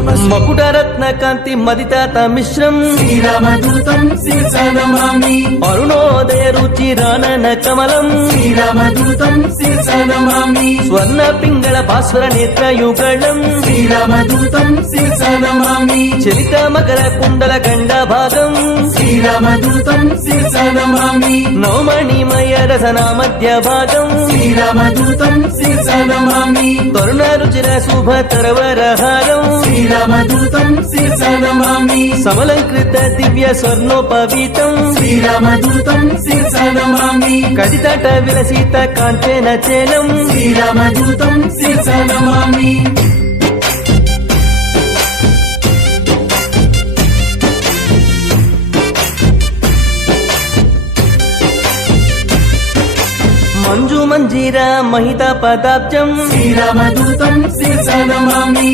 మకుటరత్న కాంతి మదితాత మిశ్రం శ్రీరామదూతం శిరసా నమామి అరుణోదయ రుచి రానన కమలం శ్రీరామదూతం శిరసా నమామి స్వర్ణ పింగళ భాస్వర నేత్ర యుగళం శ్రీరామదూతం శిరసా నమామి చలిత మకర కుండల గండ భాగం శ్రీరామదూతం శిరసా నమామి నవమణిమయ రసన మధ్య భాగం శ్రీరామదూతం శిరసా నమామి తరుణ రుచిర శుభ తరవరహారం శ్రీరామదూతం శిరసా నమామి సమలంకృత దివ్య స్వర్ణోపవీతం శ్రీరామదూతం శిరసా నమామి కడితట విలసిత కాంచన చేలం శ్రీరామదూతం శిరసా నమామి మంజు మంజీర మహిత పదాబ్జం శ్రీరామదూతం శిరసా నమామి